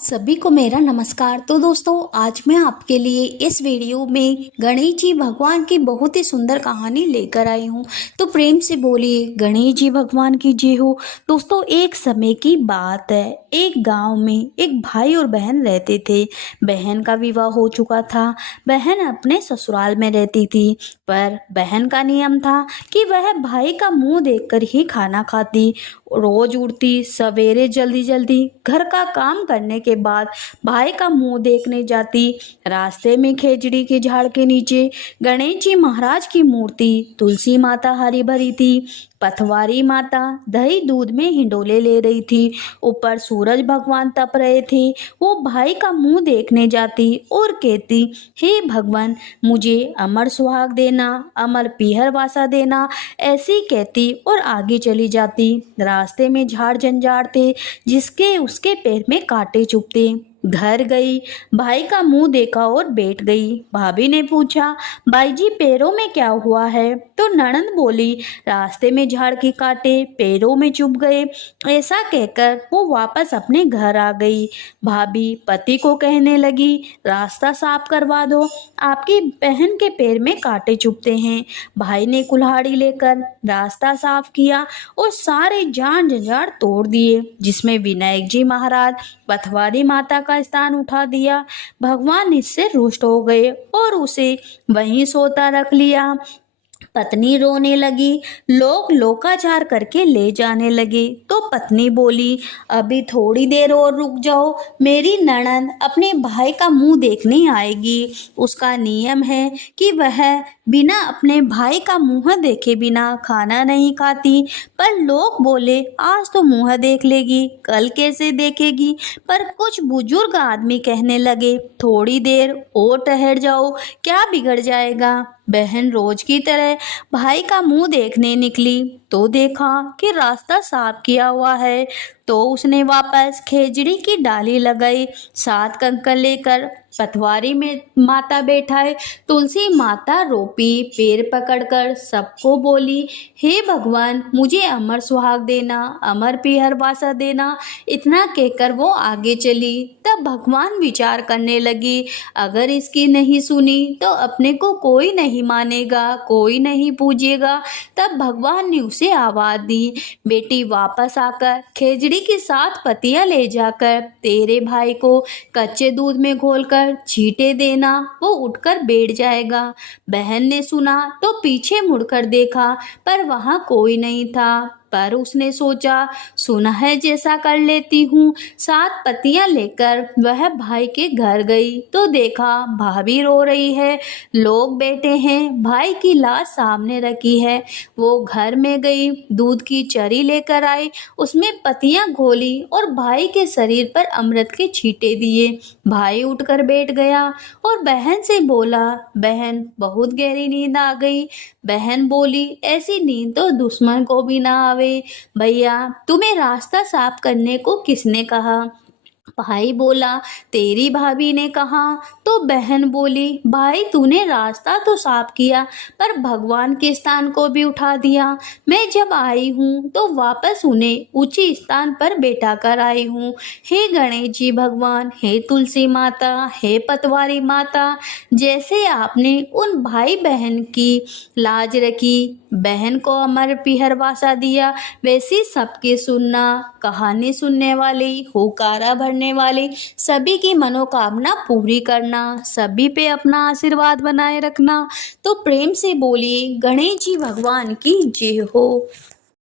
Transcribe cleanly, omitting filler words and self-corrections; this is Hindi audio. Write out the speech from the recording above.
सभी को मेरा नमस्कार। तो दोस्तों, आज मैं आपके लिए इस वीडियो में गणेश जी भगवान की बहुत ही सुंदर कहानी लेकर आई हूँ। तो प्रेम से बोलिए गणेश जी भगवान की जय हो। दोस्तों, एक समय की बात है। एक गांव में एक भाई और बहन रहते थे। बहन का विवाह हो चुका था। बहन अपने ससुराल में रहती थी, पर बहन का नियम था कि वह भाई का मुंह देखकर ही खाना खाती। रोज उठती सवेरे जल्दी जल्दी, घर का काम करने के बाद भाई का मुंह देखने जाती। रास्ते में खेजड़ी के झाड़ के नीचे गणेश जी महाराज की मूर्ति, तुलसी माता हरी भरी थी। पथवारी माता दही दूध में हिंडोले ले रही थी। ऊपर सूरज भगवान तप रहे थे। वो भाई का मुंह देखने जाती और कहती, हे भगवान, मुझे अमर सुहाग देना, अमर पीहर वासा देना। ऐसी कहती और आगे चली जाती। रास्ते में झाड़ झंझाड़ थे, जिसके उसके पैर में कांटे चुभते। घर गई, भाई का मुंह देखा और बैठ गई। भाभी ने पूछा, भाई जी पैरों में क्या हुआ है? तो ननंद बोली, रास्ते में झाड़ के कांटे पैरों में चुभ गए। ऐसा कहकर वो वापस अपने घर आ गई। भाभी पति को कहने लगी, रास्ता साफ करवा दो, आपकी बहन के पैर में कांटे चुभते हैं। भाई ने कुल्हाड़ी लेकर रास्ता साफ किया और सारे जान जंजाड़ तोड़ दिए, जिसमें विनायक जी महाराज, पथवारी माता का स्थान उठा दिया। भगवान इससे रुष्ट हो गए और उसे वहीं सोता रख लिया। पत्नी रोने लगी, लोग लोकाचार करके ले जाने लगे। तो पत्नी बोली, अभी थोड़ी देर और रुक जाओ, मेरी ननद अपने भाई का मुंह देखने आएगी। उसका नियम है कि वह बिना अपने भाई का मुंह देखे बिना खाना नहीं खाती। पर लोग बोले, आज तो मुंह देख लेगी, कल कैसे देखेगी? पर कुछ बुजुर्ग आदमी कहने लगे, थोड़ी देर और ठहर जाओ, क्या बिगड़ जाएगा? बहन रोज की तरह भाई का मुंह देखने निकली तो देखा कि रास्ता साफ किया हुआ है। तो उसने वापस खेजड़ी की डाली लगाई, 7 कंकड़ लेकर पटवारी में माता बैठाए, तुलसी माता रोपी, पैर पकड़कर सबको बोली, हे भगवान, मुझे अमर सुहाग देना, अमर पीहर वासा देना। इतना कहकर वो आगे चली। तब भगवान विचार करने लगी, अगर इसकी नहीं सुनी तो अपने को कोई नहीं मानेगा, कोई नहीं पूजेगा। तब भगवान ने उसे आवाज दी, बेटी वापस आकर खेजड़ी की 7 पत्तियां ले जाकर तेरे भाई को कच्चे दूध में घोलकर छींटे देना, वो उठकर बैठ जाएगा। बहन ने सुना तो पीछे मुड़कर देखा, पर वहां कोई नहीं था। पर उसने सोचा, सुना है जैसा कर लेती हूँ। 7 पत्तियां लेकर वह भाई के घर गई तो देखा भाभी रो रही है, लोग बैठे हैं, भाई की लाश सामने रखी है। वो घर में गई, दूध की चरी लेकर आई, उसमें पत्तियां घोली और भाई के शरीर पर अमृत के छींटे दिए। भाई उठकर बैठ गया और बहन से बोला, बहन बहुत गहरी नींद आ गई। बहन बोली, ऐसी नींद तो दुश्मन को भी ना आवे। भैया, तुम्हें रास्ता साफ करने को किसने कहा? भाई बोला, तेरी भाभी ने कहा। तो बहन बोली, भाई तूने रास्ता तो साफ किया, पर भगवान के स्थान को भी उठा दिया। मैं जब आई हूँ तो वापस उन्हें ऊंचे स्थान पर बैठा कर आई हूँ। हे गणेश जी भगवान, हे तुलसी माता, हे पतवारी माता, जैसे आपने उन भाई बहन की लाज रखी, बहन को अमर पीहर वासा दिया, वैसी सबकी सुनना, कहानी सुनने वाली, हुकारा भरने वाली सभी की मनोकामना पूरी करना, सभी पे अपना आशीर्वाद बनाए रखना। तो प्रेम से बोलिए गणेश जी भगवान की जय हो।